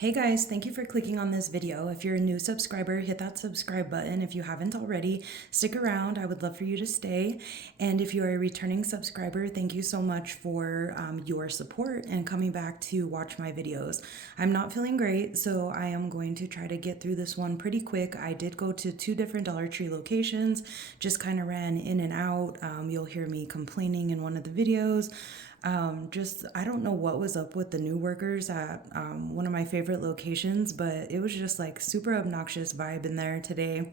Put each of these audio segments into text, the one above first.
Hey guys, thank you for clicking on this video. If you're a new subscriber, hit that subscribe button. If you haven't already, stick around. I would love for you to stay. And if you're a returning subscriber, thank you so much for your support and coming back to watch my videos. I'm not feeling great, so I am going to try to get through this one pretty quick. I did go to 2 different Dollar Tree locations, just kind of ran in and out. You'll hear me complaining in one of the videos. I don't know what was up with the new workers at one of my favorite locations, but it was just like super obnoxious vibe in there today.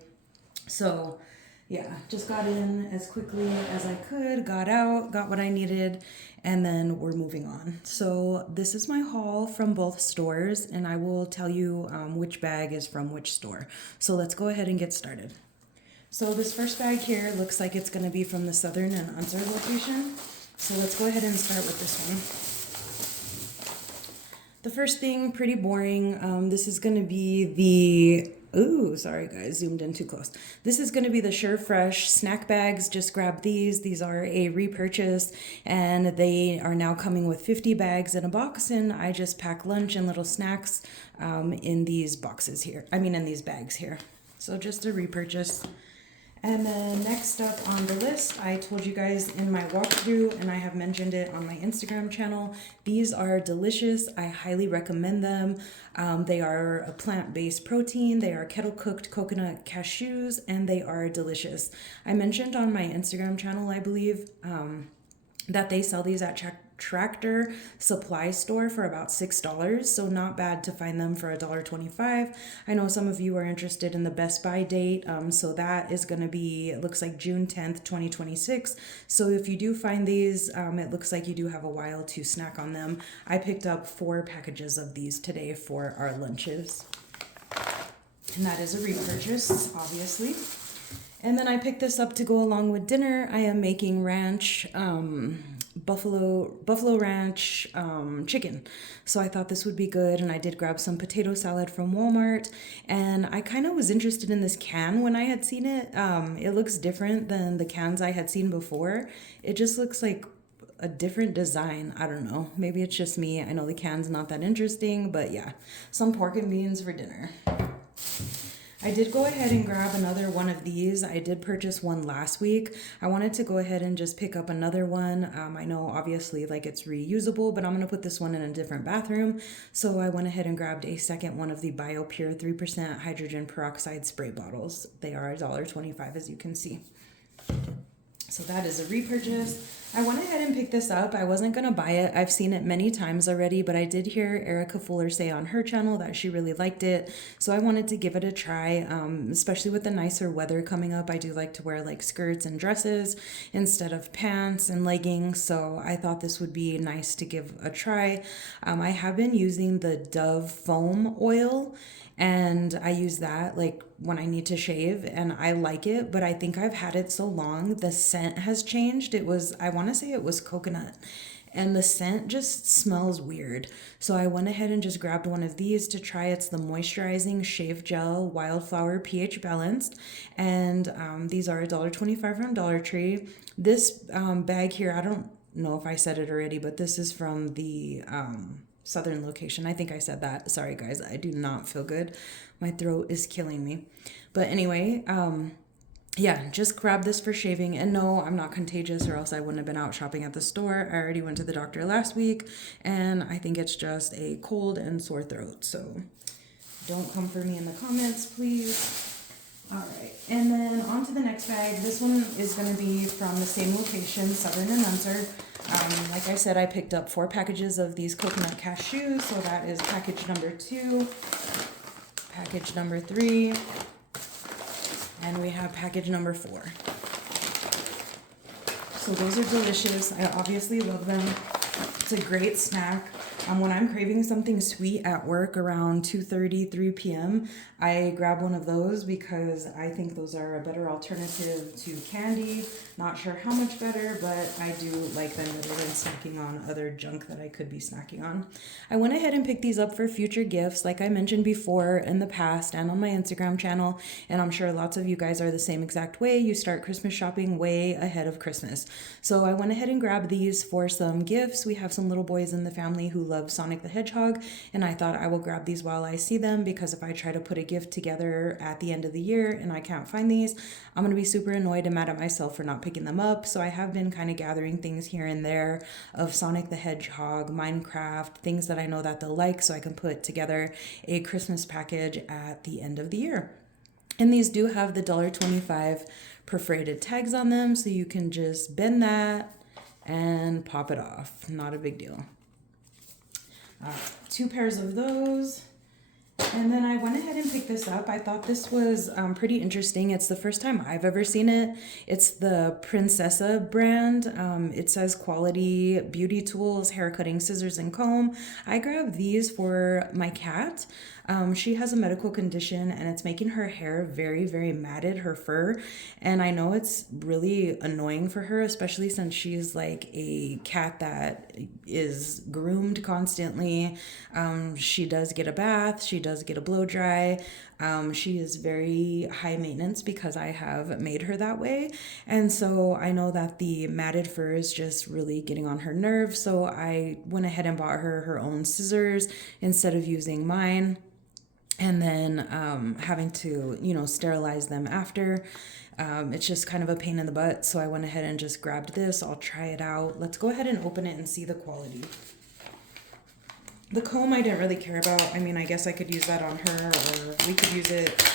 So yeah, just got in as quickly as I could, got out, got what I needed, and then we're moving on. So this is my haul from both stores, and I will tell you which bag is from which store. So let's go ahead and get started. So this first bag here looks like it's going to be from the Southern and Unser location. So let's go ahead and start with this one. The first thing, pretty boring. This is going to be sorry guys, zoomed in too close. This is going to be the Sure Fresh snack bags. Just grab these. These are a repurchase, and they are now coming with 50 bags in a box, and I just pack lunch and little snacks in these boxes here. In these bags here. So just a repurchase. And then next up on the list, I told you guys in my walkthrough, and I have mentioned it on my Instagram channel, these are delicious. I highly recommend them. They are a plant-based protein. They are kettle-cooked coconut cashews, and they are delicious. I mentioned on my Instagram channel, I believe, that they sell these at Tractor Supply Store for about $6, so not bad to find them for $1.25. I know some of you are interested in the Best Buy date, so that is going to be, it looks like June 10th, 2026. So if you do find these, it looks like you do have a while to snack on them. I picked up 4 packages of these today for our lunches, and that is a repurchase, obviously. And then I picked this up to go along with dinner. I am making ranch, buffalo ranch chicken. So I thought this would be good, and I did grab some potato salad from Walmart. And I kind of was interested in this can when I had seen it. It looks different than the cans I had seen before. It just looks like a different design. I don't know. Maybe it's just me. I know the can's not that interesting, but yeah, some pork and beans for dinner. I did go ahead and grab another one of these. I did purchase one last week. I wanted to go ahead and just pick up another one. I know obviously like it's reusable, but I'm going to put this one in a different bathroom. So I went ahead and grabbed a second one of the BioPure 3% hydrogen peroxide spray bottles. They are $1.25 as you can see. So that is a repurchase. I went ahead and picked this up. I wasn't going to buy it. I've seen it many times already, but I did hear Erica Fuller say on her channel that she really liked it. So I wanted to give it a try, especially with the nicer weather coming up. I do like to wear like skirts and dresses instead of pants and leggings. So I thought this would be nice to give a try. I have been using the Dove foam oil, and I use that like when I need to shave, and I like it, but I think I've had it so long, the scent has changed. I want to say it was coconut, and the scent just smells weird. So I went ahead and just grabbed one of these to try. It's the Moisturizing Shave Gel Wildflower pH Balanced, and these are $1.25 from Dollar Tree. This bag here, I don't know if I said it already, but this is from the Southern location. I think I said that. Sorry guys, I do not feel good. My throat is killing me. But anyway, yeah, just grab this for shaving. And no, I'm not contagious, or else I wouldn't have been out shopping at the store. I already went to the doctor last week, and I think it's just a cold and sore throat. So don't come for me in the comments, please. All right, and then on to the next bag. This one is going to be from the same location, Southern and Unser. Like I said, I picked up 4 packages of these coconut cashews, so that is package number 2, package number 3, and we have package number 4. So those are delicious. I obviously love them. It's a great snack. When I'm craving something sweet at work around 2:30, 3 p.m., I grab one of those because I think those are a better alternative to candy. Not sure how much better, but I do like them better than snacking on other junk that I could be snacking on. I went ahead and picked these up for future gifts, like I mentioned before in the past and on my Instagram channel, and I'm sure lots of you guys are the same exact way. You start Christmas shopping way ahead of Christmas. So I went ahead and grabbed these for some gifts. We have some little boys in the family who love love Sonic the Hedgehog, and I thought I will grab these while I see them, because if I try to put a gift together at the end of the year and I can't find these, I'm going to be super annoyed and mad at myself for not picking them up. So I have been kind of gathering things here and there of Sonic the Hedgehog, Minecraft, things that I know that they'll like, so I can put together a Christmas package at the end of the year. And these do have the $1.25 perforated tags on them, so you can just bend that and pop it off. Not a big deal. 2 pairs of those. And then I went ahead and picked this up. I thought this was pretty interesting. It's the first time I've ever seen it. It's the Princessa brand. It says quality beauty tools, hair cutting scissors, and comb. I grabbed these for my cat. She has a medical condition and it's making her hair very, very matted, her fur. And I know it's really annoying for her, especially since she's like a cat that is groomed constantly. She does get a bath, she does get a blow dry. She is very high maintenance because I have made her that way. And so I know that the matted fur is just really getting on her nerves. So I went ahead and bought her her own scissors instead of using mine. And then having to, sterilize them after. It's just kind of a pain in the butt. So I went ahead and just grabbed this. I'll try it out. Let's go ahead and open it and see the quality. The comb I didn't really care about. I mean, I guess I could use that on her, or we could use it.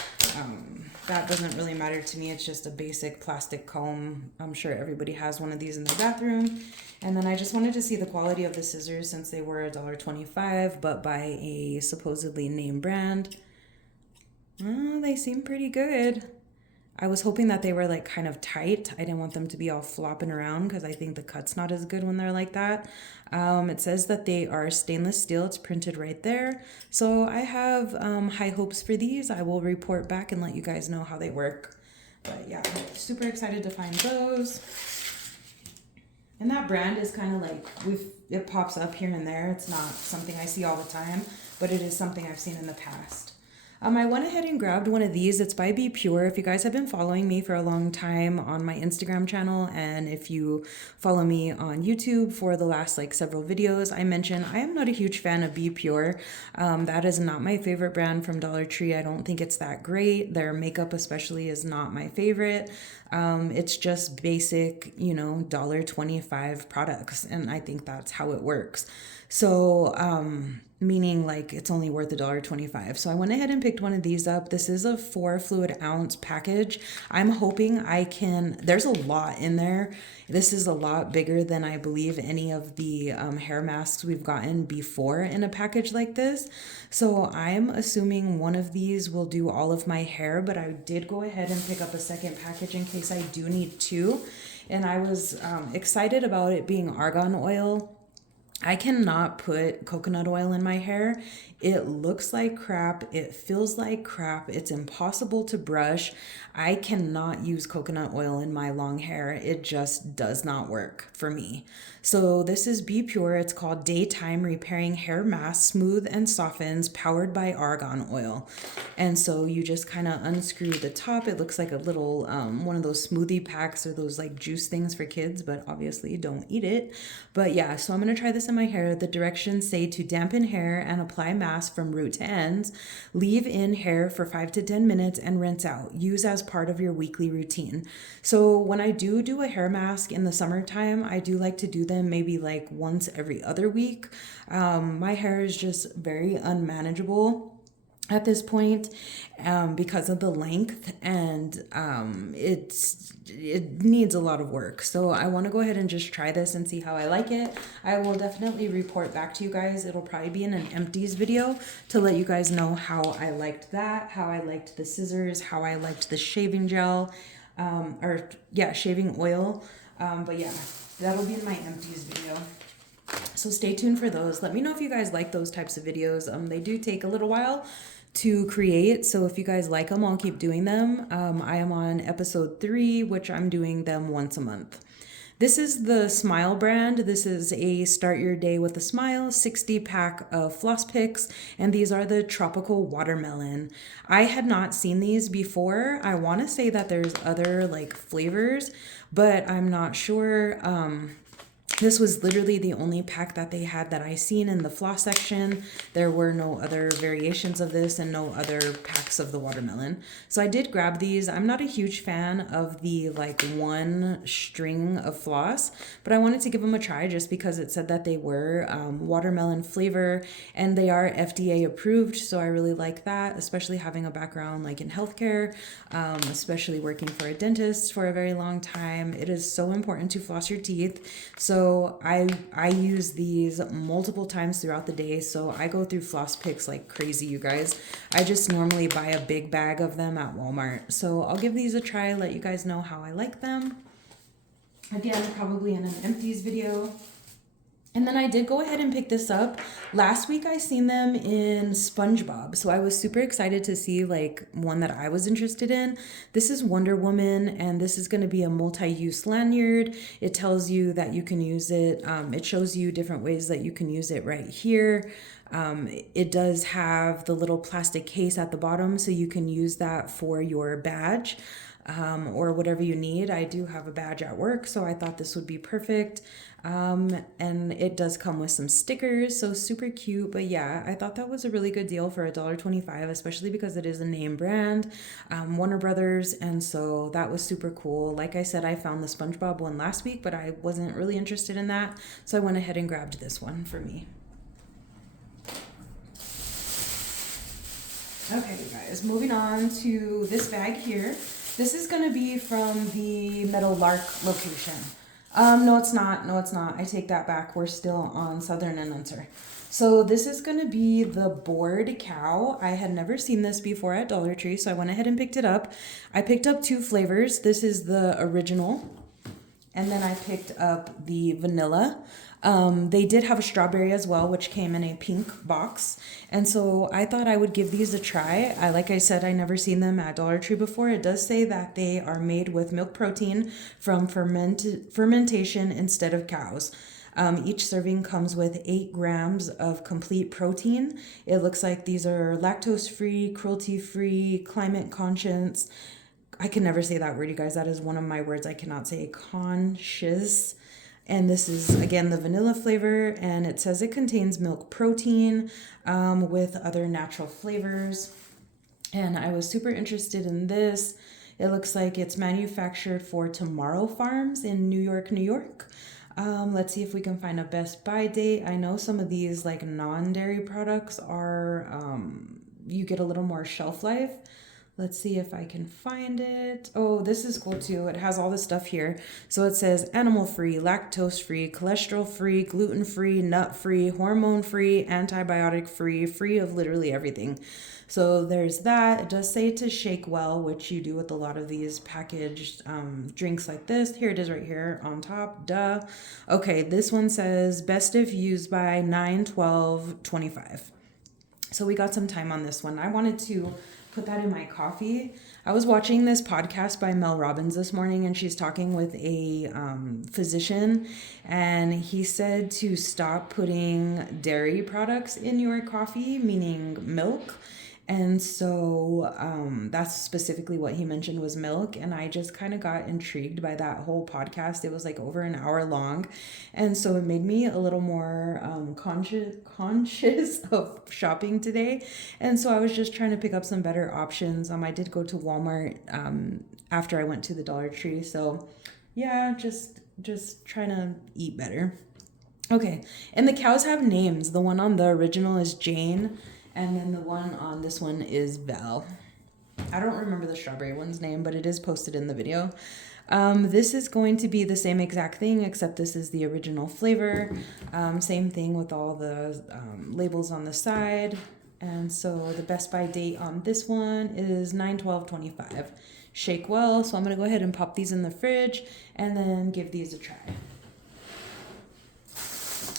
That doesn't really matter to me. It's just a basic plastic comb. I'm sure everybody has one of these in their bathroom. And then I just wanted to see the quality of the scissors since they were $1.25, but by a supposedly name brand. They seem pretty good. I was hoping that they were like kind of tight. I didn't want them to be all flopping around because I think the cut's not as good when they're like that. It says that they are stainless steel. It's printed right there. So I have high hopes for these. I will report back and let you guys know how they work. But yeah, super excited to find those. And that brand is kind of like, it pops up here and there. It's not something I see all the time, but it is something I've seen in the past. I went ahead and grabbed one of these. It's by Be Pure. If you guys have been following me for a long time on my Instagram channel, and if you follow me on YouTube for the last several videos, I mentioned I am not a huge fan of Be Pure. That is not my favorite brand from Dollar Tree. I don't think it's that great. Their makeup especially is not my favorite. It's just basic, $1.25 products. And I think that's how it works. So, meaning it's only worth $1.25. So I went ahead and picked one of these up. This is a 4 fluid ounce package. I'm hoping there's a lot in there. This is a lot bigger than I believe any of the hair masks we've gotten before in a package like this. So I'm assuming one of these will do all of my hair, but I did go ahead and pick up a second package in case I do need 2. And I was excited about it being argan oil. I cannot put coconut oil in my hair. It looks like crap. It feels like crap. It's impossible to brush. I cannot use coconut oil in my long hair. It just does not work for me. So this is Be Pure. It's called Daytime Repairing Hair Mask, Smooth and Softens, powered by argan oil. And so you just kind of unscrew the top. It looks like a little, one of those smoothie packs or those juice things for kids, but obviously don't eat it. But yeah, so I'm going to try this in my hair. The directions say to dampen hair and apply mask from root to ends. Leave in hair for 5 to 10 minutes and rinse out. Use as part of your weekly routine. So when I do a hair mask in the summertime, I do like to do them maybe once every other week. My hair is just very unmanageable at this point because of the length, and it needs a lot of work. So I want to go ahead and just try this and see how I like it. I will definitely report back to you guys. It'll probably be in an empties video to let you guys know how I liked that, how I liked the scissors, how I liked the shaving gel, shaving oil. But yeah, that'll be in my empties video. So stay tuned for those. Let me know if you guys like those types of videos. They do take a little while to create, so if you guys like them, I'll keep doing them. I am on episode 3, which I'm doing them once a month. This is the Smile brand. This is a Start Your Day with a Smile 60 pack of floss picks, and these are the tropical watermelon. I had not seen these before. I want to say that there's other flavors, but I'm not sure. This was literally the only pack that they had that I seen in the floss section. There were no other variations of this and no other packs of the watermelon. So I did grab these. I'm not a huge fan of the like one string of floss, but I wanted to give them a try just because it said that they were watermelon flavor and they are FDA approved. So I really like that, especially having a background like in healthcare, especially working for a dentist for a very long time. It is so important to floss your teeth. So I use these multiple times throughout the day. So I go through floss picks like crazy, you guys. I just normally buy a big bag of them at Walmart. So I'll give these a try, let you guys know how I like them. Again, probably in an empties video. And then I did go ahead and pick this up. Last week I seen them in SpongeBob. So I was super excited to see like one that I was interested in. This is Wonder Woman and this is going to be a multi-use lanyard. It tells you that you can use it. It shows you different ways that you can use it right here. It does have the little plastic case at the bottom so you can use that for your badge. Or whatever you need. I do have a badge at work, so I thought this would be perfect. And it does come with some stickers, so super cute. But yeah, I thought that was a really good deal for $1.25, especially because it is a name brand, Warner Brothers, and so that was super cool. Like I said, I found the SpongeBob one last week, but I wasn't really interested in that, so I went ahead and grabbed this one for me. Okay, you guys, moving on to this bag here. This is going to be from the Meadowlark location. No, it's not. No, it's not. I take that back. We're still on Southern and Unser. So this is going to be the Bored Cow. I had never seen this before at Dollar Tree, so I went ahead and picked it up. I picked up 2 flavors. This is the original, and then I picked up the vanilla. They did have a strawberry as well, which came in a pink box. And so I thought I would give these a try. Like I said, I never seen them at Dollar Tree before. It does say that they are made with milk protein from fermentation instead of cows. Each serving comes with 8 grams of complete protein. It looks like these are lactose-free, cruelty-free, climate conscious. I can never say that word, you guys. That is one of my words I cannot say. Conscious. And this is, again, the vanilla flavor, and it says it contains milk protein with other natural flavors. And I was super interested in this. It looks like it's manufactured for Tomorrow Farms in New York, New York. Let's see if we can find a Best Buy date. I know some of these like non-dairy products are, you get a little more shelf life. Let's see if I can find it. Oh, this is cool too. It has all this stuff here. So it says animal-free, lactose-free, cholesterol-free, gluten-free, nut-free, hormone-free, antibiotic-free, free of literally everything. So there's that. It does say to shake well, which you do with a lot of these packaged drinks like this. Here it is right here on top. Duh. Okay, this one says best if used by 9/12/25. So we got some time on this one. I wanted to put that in my coffee. I was watching this podcast by Mel Robbins this morning, and she's talking with a physician, and he said to stop putting dairy products in your coffee, meaning milk. And so that's specifically what he mentioned was milk. And I just kind of got intrigued by that whole podcast. It was like over an hour long. And so it made me a little more conscious of shopping today. And so I was just trying to pick up some better options. I did go to Walmart after I went to the Dollar Tree. So yeah, just trying to eat better. Okay, and the cows have names. The one on the original is Jane. And then the one on this one is Val. I don't remember the strawberry one's name, but it is posted in the video. This is going to be the same exact thing, except this is the original flavor. Same thing with all the labels on the side. And so the Best Buy date on this one is 9/12/25. Shake well, so I'm going to go ahead and pop these in the fridge and then give these a try.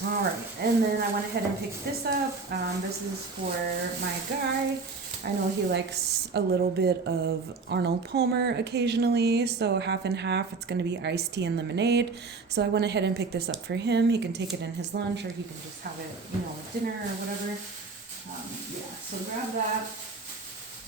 All right, and then I went ahead and picked this up. This is for my guy. I know he likes a little bit of Arnold Palmer occasionally, so half and half. It's going to be iced tea and lemonade. So I went ahead and picked this up for him. He can take it in his lunch, or he can just have it, with dinner or whatever. So grab that.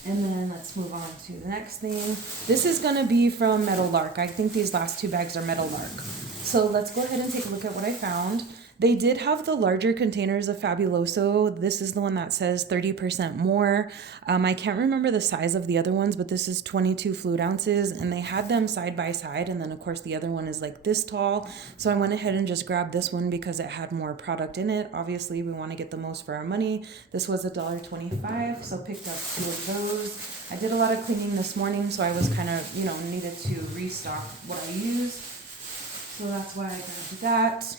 And then let's move on to the next thing. This is going to be from Meadowlark. I think these last 2 bags are Meadowlark. So let's go ahead and take a look at what I found. They did have the larger containers of Fabuloso. This is the one that says 30% more. I can't remember the size of the other ones, but this is 22 fluid ounces, and they had them side by side. And then, of course, the other one is like this tall. So I went ahead and just grabbed this one because it had more product in it. Obviously, we want to get the most for our money. This was $1.25, so picked up 2 of those. I did a lot of cleaning this morning, so I was kind of, needed to restock what I used. So that's why I grabbed that.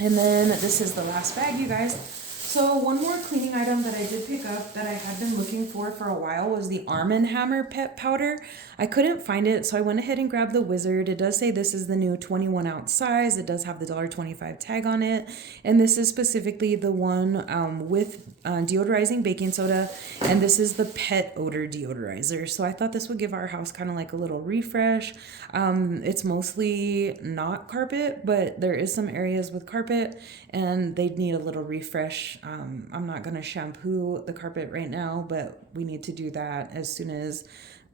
And then this is the last bag, you guys. So one more cleaning item that I did pick up that I had been looking for a while was the Arm & Hammer pet powder. I couldn't find it, so I went ahead and grabbed the Wizard. It does say this is the new 21 ounce size. It does have the $1.25 tag on it. And this is specifically the one with deodorizing baking soda. And this is the pet odor deodorizer. So I thought this would give our house kind of like a little refresh. It's mostly not carpet, but there is some areas with carpet and they'd need a little refresh. I'm not going to shampoo the carpet right now, but we need to do that as soon as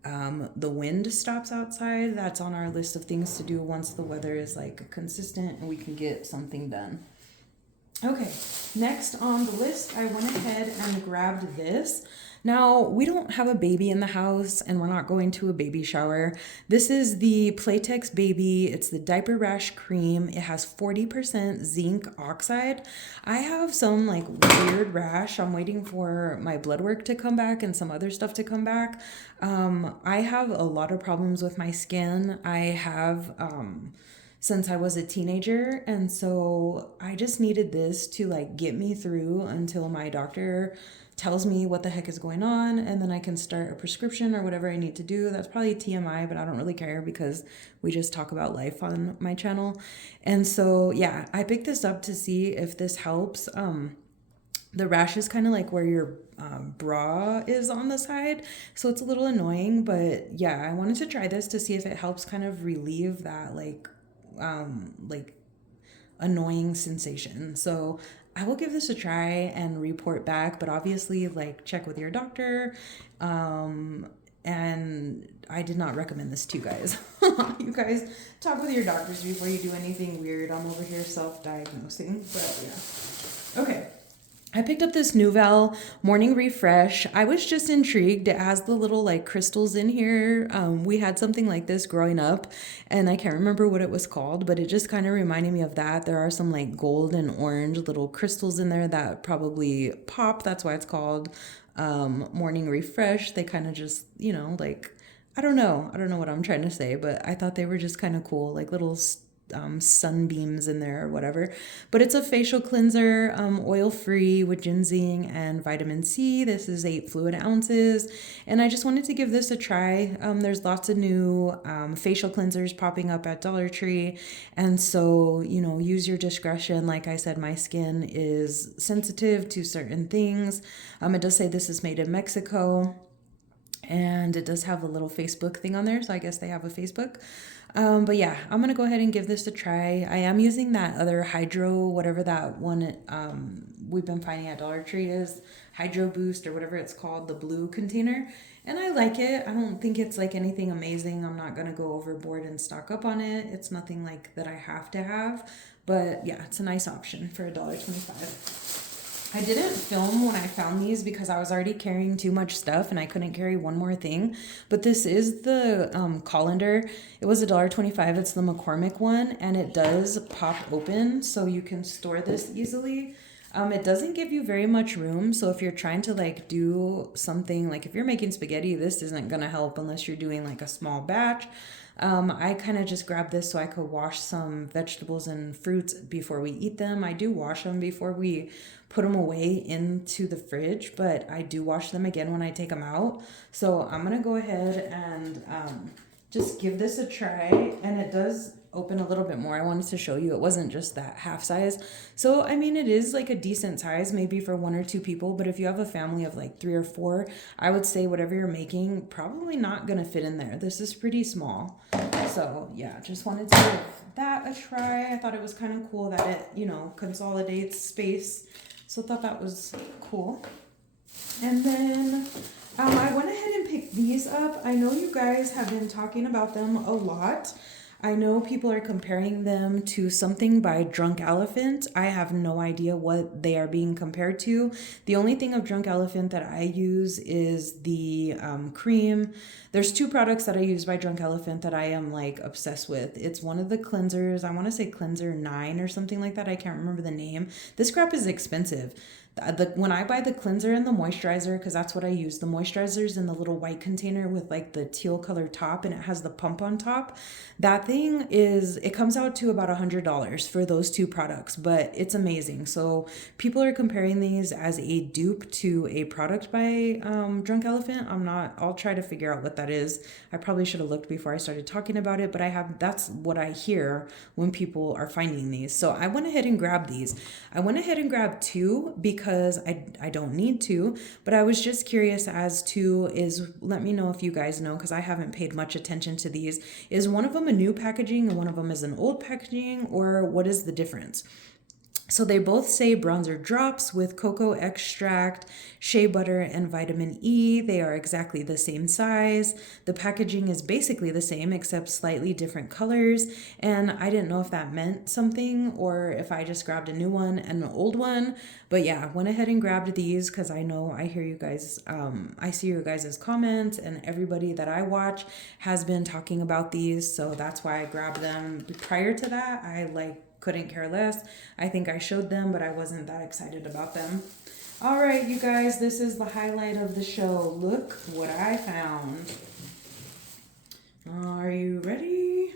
the wind stops outside. That's on our list of things to do once the weather is like consistent and we can get something done. Okay, next on the list, I went ahead and grabbed this. Now, we don't have a baby in the house and we're not going to a baby shower. This is the Playtex Baby. It's the Diaper Rash Cream. It has 40% zinc oxide. I have some like weird rash. I'm waiting for my blood work to come back and some other stuff to come back. I have a lot of problems with my skin. I have since I was a teenager, and so I just needed this to like get me through until my doctor tells me what the heck is going on, and then I can start a prescription or whatever I need to do. That's probably TMI, but I don't really care because we just talk about life on my channel. And so yeah, I picked this up to see if this helps. The rash is kind of like where your bra is on the side, so it's a little annoying, but yeah, I wanted to try this to see if it helps kind of relieve that like annoying sensation. So I will give this a try and report back, but obviously like check with your doctor. And I did not recommend this to you guys. You guys talk with your doctors before you do anything weird. I'm over here self-diagnosing, but yeah. Okay. I picked up this Nuvel Morning Refresh. I was just intrigued. It has the little like crystals in here. We had something like this growing up and I can't remember what it was called, but it just kind of reminded me of that. There are some like gold and orange little crystals in there that probably pop. That's why it's called Morning Refresh. They kind of just, like, I don't know what I'm trying to say, but I thought they were just kind of cool, like little sunbeams in there or whatever. But it's a facial cleanser, oil free with ginseng and vitamin C. This is 8 fluid ounces, and I just wanted to give this a try. There's lots of new facial cleansers popping up at Dollar Tree, and so use your discretion. Like I said, my skin is sensitive to certain things. It does say this is made in Mexico, and it does have a little Facebook thing on there, so I guess they have a Facebook. But yeah, I'm gonna go ahead and give this a try. I am using that other Hydro, whatever that one we've been finding at Dollar Tree is, Hydro Boost or whatever it's called, the blue container. And I like it. I don't think it's like anything amazing. I'm not gonna go overboard and stock up on it. It's nothing like that I have to have. But yeah, it's a nice option for $1.25. I didn't film when I found these because I was already carrying too much stuff and I couldn't carry one more thing. But this is the colander. It was $1.25. It's the McCormick one, and it does pop open so you can store this easily. It doesn't give you very much room, so if you're trying to like do something, like if you're making spaghetti, this isn't gonna help unless you're doing like a small batch. I kind of just grabbed this so I could wash some vegetables and fruits before we eat them. I do wash them before we put them away into the fridge, but I do wash them again when I take them out. So I'm gonna go ahead and just give this a try, and it does open a little bit more. I wanted to show you it wasn't just that half size. So I mean, it is like a decent size maybe for 1 or 2 people, but if you have a family of like 3 or 4, I would say whatever you're making probably not gonna fit in there. This is pretty small. So yeah, just wanted to give that a try. I thought it was kind of cool that it consolidates space, so I thought that was cool. And then I went ahead and picked these up. I know you guys have been talking about them a lot. I know people are comparing them to something by Drunk Elephant. I have no idea what they are being compared to. The only thing of Drunk Elephant that I use is the cream. There's two products that I use by Drunk Elephant that I am like obsessed with. It's one of the cleansers. I want to say Cleanser 9 or something like that. I can't remember the name. This crap is expensive. When I buy the cleanser and the moisturizer, because that's what I use, the moisturizer's in the little white container with like the teal color top and it has the pump on top. That thing it comes out to about $100 for those two products, but it's amazing. So people are comparing these as a dupe to a product by Drunk Elephant. I'll try to figure out what that is. I probably should have looked before I started talking about it, but that's what I hear when people are finding these. So I went ahead and grabbed these. I went ahead and grabbed two because I don't need to, but I was just curious as to let me know if you guys know, because I haven't paid much attention to these. Is one of them a new packaging and one of them is an old packaging, or what is the difference? So they both say bronzer drops with cocoa extract, shea butter, and vitamin E. They are exactly the same size. The packaging is basically the same except slightly different colors. And I didn't know if that meant something or if I just grabbed a new one and an old one. But yeah, went ahead and grabbed these because I know I hear you guys, I see your guys' comments, and everybody that I watch has been talking about these. So that's why I grabbed them. Prior to that, I couldn't care less. I think I showed them, but I wasn't that excited about them. All right, you guys, this is the highlight of the show. Look what I found. Are you ready?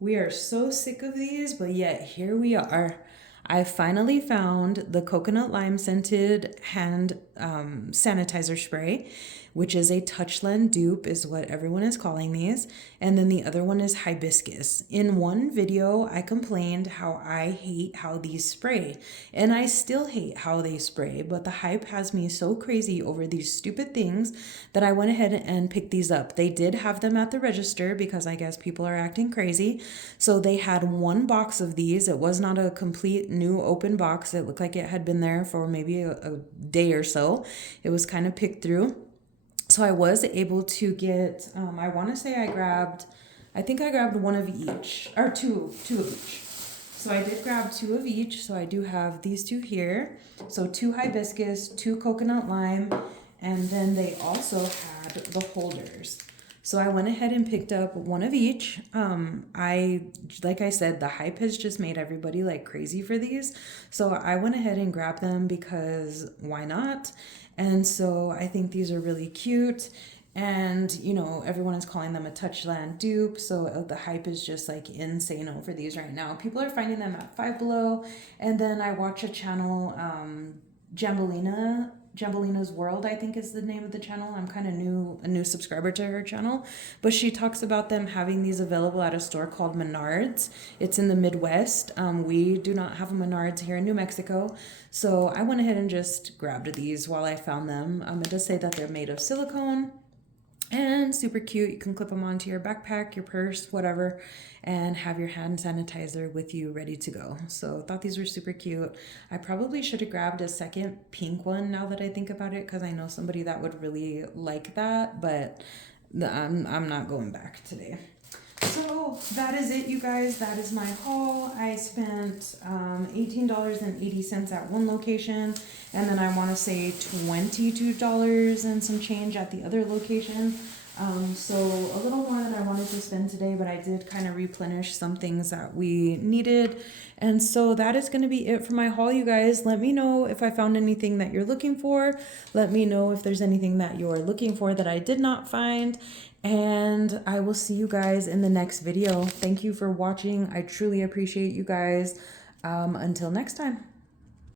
We are so sick of these, but yet here we are. I finally found the coconut lime scented hand sanitizer spray, which is a Touchland dupe is what everyone is calling these. And then the other one is hibiscus. In one video, I complained how I hate how these spray. And I still hate how they spray, but the hype has me so crazy over these stupid things that I went ahead and picked these up. They did have them at the register because I guess people are acting crazy. So they had one box of these. It was not a complete new open box. It looked like it had been there for maybe a day or so. It was kind of picked through. So I was able to get, I want to say I grabbed one of each, or two of each. So I did grab two of each. So I do have these two here. So 2 hibiscus, 2 coconut lime, and then they also had the holders. So I went ahead and picked up one of each. Like I said, the hype has just made everybody like crazy for these. So I went ahead and grabbed them because why not? And so I think these are really cute. And, everyone is calling them a Touchland dupe. So the hype is just like insane over these right now. People are finding them at Five Below. And then I watch a channel, Jambolina's World, I think is the name of the channel. I'm kind of a new subscriber to her channel, but she talks about them having these available at a store called Menards. It's in the Midwest. We do not have a Menards here in New Mexico. So I went ahead and just grabbed these while I found them. It does say that they're made of silicone and super cute. You can clip them onto your backpack, your purse, whatever, and have your hand sanitizer with you ready to go. So I thought these were super cute. I probably should have grabbed a second pink one now that I think about it, because I know somebody that would really like that, but I'm not going back today. So that is it, you guys. That is my haul. I spent $18.80 at one location, and then I want to say $22 and some change at the other location. So a little more than I wanted to spend today, but I did kind of replenish some things that we needed. And so that is going to be it for my haul, you guys. Let me know if I found anything that you're looking for. Let me know if there's anything that you're looking for that I did not find. And I will see you guys in the next video. Thank you for watching. I truly appreciate you guys. Until next time.